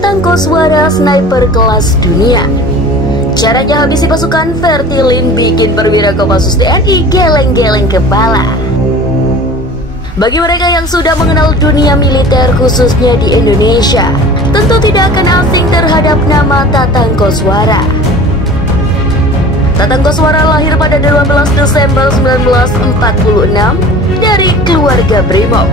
Tatang Koswara sniper kelas dunia. Caranya habisi pasukan Vertilin bikin perwira Kopassus TNI geleng-geleng kepala. Bagi mereka yang sudah mengenal dunia militer khususnya di Indonesia, tentu tidak akan asing terhadap nama Tatang Koswara. Tatang Koswara lahir pada 18 Desember 1946 dari keluarga Brimob.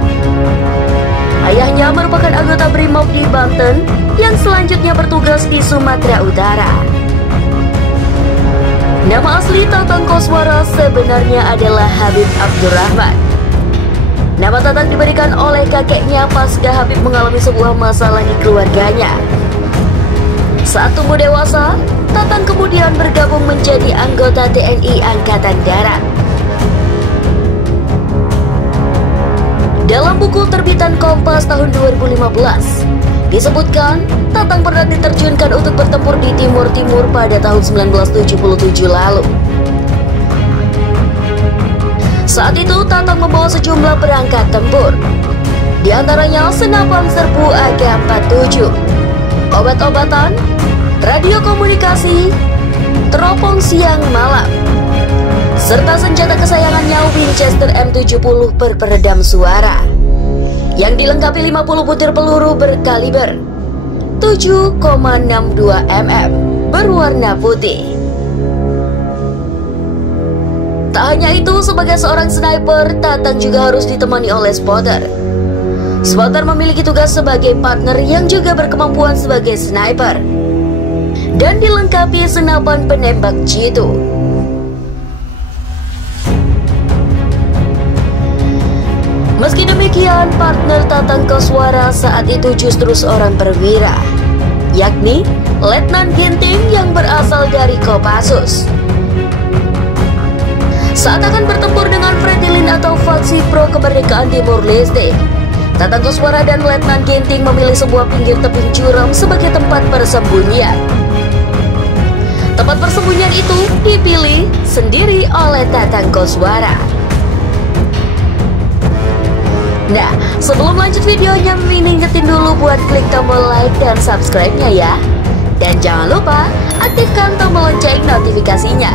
Ayahnya merupakan anggota Brimob di Banten yang selanjutnya bertugas di Sumatera Utara. Nama asli Tatang Koswara sebenarnya adalah Habib Abdurrahman. Nama Tatang diberikan oleh kakeknya pasca Habib mengalami sebuah masalah di keluarganya. Saat tumbuh dewasa, Tatang kemudian bergabung menjadi anggota TNI Angkatan Darat. Dalam buku terbitan Kompas tahun 2015, disebutkan Tatang pernah diterjunkan untuk bertempur di Timur Timur pada tahun 1977 lalu. Saat itu Tatang membawa sejumlah perangkat tempur, di antaranya senapan serbu AK-47, obat-obatan, radio komunikasi, teropong siang malam, serta senjata kesayangannya Winchester M70 berperedam suara yang dilengkapi 50 butir peluru berkaliber 7,62 mm berwarna putih. Tak hanya itu, sebagai seorang sniper, Tatang juga harus ditemani oleh spotter. Spotter memiliki tugas sebagai partner yang juga berkemampuan sebagai sniper dan dilengkapi senapan penembak jitu. Meski demikian, partner Tatang Koswara saat itu justru seorang perwira, yakni Letnan Ginting yang berasal dari Kopassus. Saat akan bertempur dengan Vertilin atau faksi pro kemerdekaan Timur Leste, Tatang Koswara dan Letnan Ginting memilih sebuah pinggir tebing curam sebagai tempat persembunyian. Tempat persembunyian itu dipilih sendiri oleh Tatang Koswara. Nah, sebelum lanjut videonya, ingetin dulu buat klik tombol like dan subscribe-nya ya. Dan jangan lupa aktifkan tombol lonceng notifikasinya.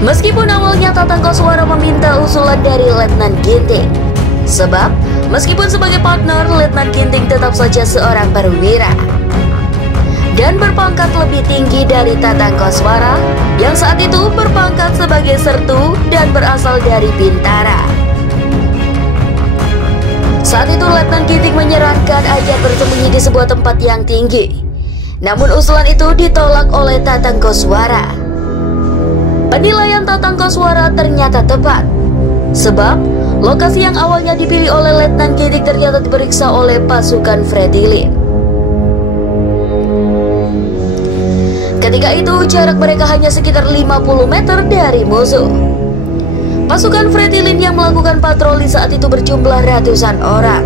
Meskipun awalnya Tatang Koswara meminta usulan dari Letnan Ginting, sebab meskipun sebagai partner, Letnan Ginting tetap saja seorang perwira dan berpangkat lebih tinggi dari Tatang Koswara yang saat itu berpangkat sebagai sertu dan berasal dari Bintara. Saat itu Letnan Ginting menyarankan agar bersembunyi di sebuah tempat yang tinggi. Namun usulan itu ditolak oleh Tatang Koswara. Penilaian Tatang Koswara ternyata tepat, sebab lokasi yang awalnya dipilih oleh Letnan Ginting ternyata diperiksa oleh pasukan Vertilin. Ketika itu jarak mereka hanya sekitar 50 meter dari musuh. Pasukan Vertilin yang melakukan patroli saat itu berjumlah ratusan orang.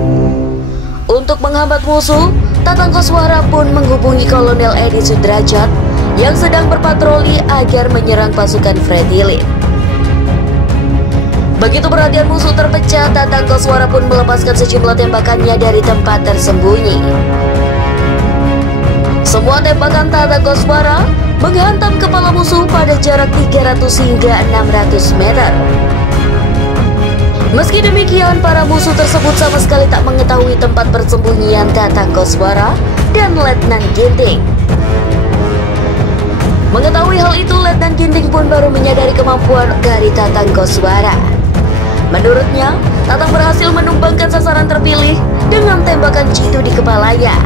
Untuk menghambat musuh, Tatang Koswara pun menghubungi Kolonel Edi Sudrajat yang sedang berpatroli agar menyerang pasukan Vertilin. Begitu perhatian musuh terpecah, Tatang Koswara pun melepaskan sejumlah tembakannya dari tempat tersembunyi. Semua tembakan Tatang Koswara menghantam kepala musuh pada jarak 300 hingga 600 meter. Meski demikian, para musuh tersebut sama sekali tak mengetahui tempat persembunyian Tatang Koswara dan Letnan Ginting. Mengetahui hal itu, Letnan Ginting pun baru menyadari kemampuan dari Tatang Koswara. Menurutnya, Tatang berhasil menumbangkan sasaran terpilih dengan tembakan jitu di kepalanya.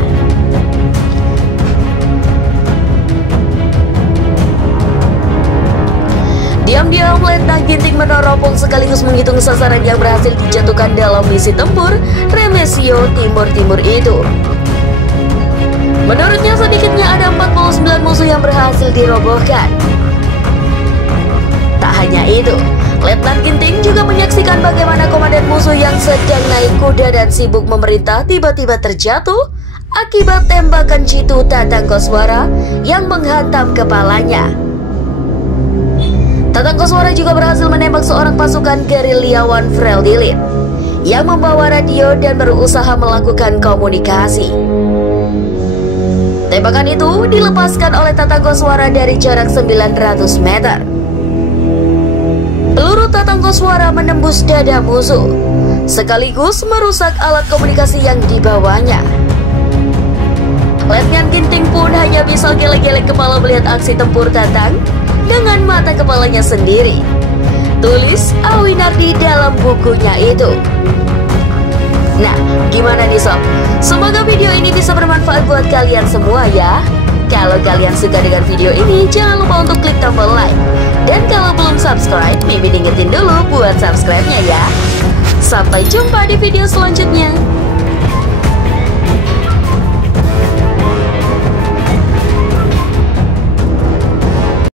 Diam-diam, Letnan Ginting meneropong sekaligus menghitung sasaran yang berhasil dijatuhkan dalam misi tempur Remesio Timur-Timur itu. Menurutnya sedikitnya ada 49 musuh yang berhasil dirobohkan. Tak hanya itu, Letnan Ginting juga menyaksikan bagaimana komandan musuh yang sedang naik kuda dan sibuk memerintah tiba-tiba terjatuh akibat tembakan jitu Tatang Koswara yang menghantam kepalanya. Tatang Koswara juga berhasil menembak seorang pasukan gerilyawan Vertilin yang membawa radio dan berusaha melakukan komunikasi. Tembakan itu dilepaskan oleh tatanggo suara dari jarak 900 meter. Peluru tatanggo suara menembus dada musuh, sekaligus merusak alat komunikasi yang dibawanya. Letnan Ginting pun hanya bisa geleng-geleng kepala melihat aksi tempur Tatang dengan mata kepalanya sendiri, tulis Awinardi dalam bukunya itu. Nah, gimana nih sob? Semoga video ini bisa bermanfaat buat kalian semua ya. Kalau kalian suka dengan video ini, jangan lupa untuk klik tombol like. Dan kalau belum subscribe, Mimin ingetin dulu buat subscribe-nya ya. Sampai jumpa di video selanjutnya.